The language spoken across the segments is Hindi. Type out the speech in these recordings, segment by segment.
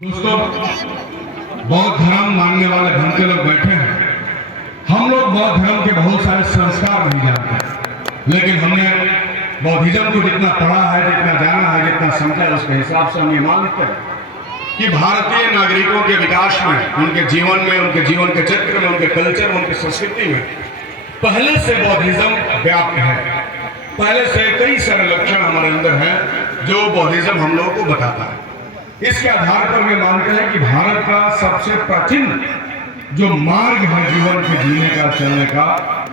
दोस्तों, बौद्ध धर्म मानने वाले घंटे लोग बैठे हैं। हम लोग बौद्ध धर्म के बहुत सारे संस्कार नहीं जानते, लेकिन हमने बौद्धिज्म को जितना पढ़ा है, जितना जाना है, जितना समझा है, उसके हिसाब से हम ये मानते हैं कि भारतीय नागरिकों के विकास में, उनके जीवन में, उनके जीवन के चक्र में, उनके कल्चर में, उनकी संस्कृति में पहले से बौद्धिज्म व्याप्त है। पहले से कई सारे लक्षण हमारे अंदर हैं जो बौद्धिज्म हम लोगों को बताता है। इसके आधार पर वे मानते हैं कि भारत का सबसे प्राचीन जो मार्ग है जीवन के जीने का, चलने का,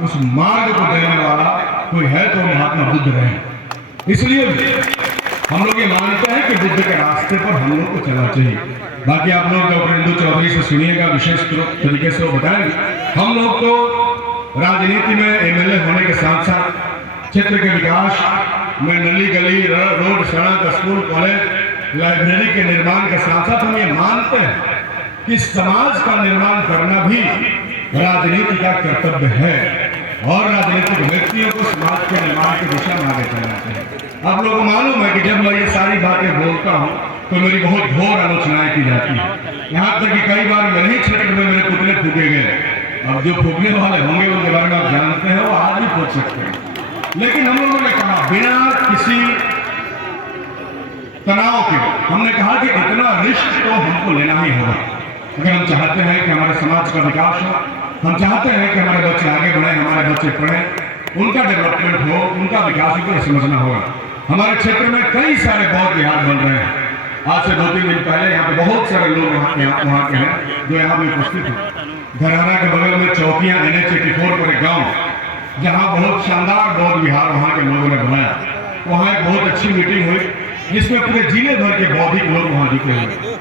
उस मार्ग को देने वाला कोई है तो महात्मा बुद्ध रहे। इसलिए हम लोग ये मानते हैं कि बुद्ध के रास्ते पर हम लोग को चलना चाहिए। बाकी आप लोग डॉक्टर इंदु चौधरी से सुनिएगा, विशेष तरीके से वो बताएंगे। हम लोग तो राजनीति में एमएलए होने के साथ साथ क्षेत्र के विकास में नली गली, रोड, सड़क, स्कूल, कॉलेज, लाइब्रेरी के निर्माण के साथ साथ हम ये मानते हैं कि समाज का निर्माण करना भी राजनीति का कर्तव्य है और राजनीतिक व्यक्तियों को समाज के निर्माण की दिशा में आगे चलना चाहिए। आप लोगों को मालूम है कि जब मैं ये सारी बातें बोलता हूँ तो मेरी बहुत घोर आलोचनाएं की जाती है। यहाँ तक कि कई बार मेरे ही क्षेत्र में मेरे पुतले फूके गए। अब जो फूकने वाले होंगे उनके बारे में आप जानते हैं, वो आज भी फूक सकते हैं। लेकिन हम लोगों ने कहा बिना किसी तनाव के, हमने कहा कि इतना रिस्क तो हमको लेना ही होगा अगर हम चाहते हैं कि हमारे समाज का विकास हो, हम चाहते हैं कि हमारे बच्चे आगे बढ़े, हमारे बच्चे पढ़ें, उनका डेवलपमेंट हो, उनका विकास को समझना होगा। हमारे क्षेत्र में कई सारे बौद्ध विहार बन रहे हैं। आज से 2-3 दिन पहले यहाँ पे बहुत सारे लोग वहाँ के हैं जो यहाँ पे उपस्थित हैं। धरहरा के बगल में चौकियाँ, NH-84 पर एक गाँव जहाँ बहुत शानदार बौद्ध विहार वहाँ के लोगों ने बनाया। वहाँ एक बहुत अच्छी मीटिंग हुई जिसमें पूरे जिले भर के बौद्धिक लोग वहाँ जुटे हुए।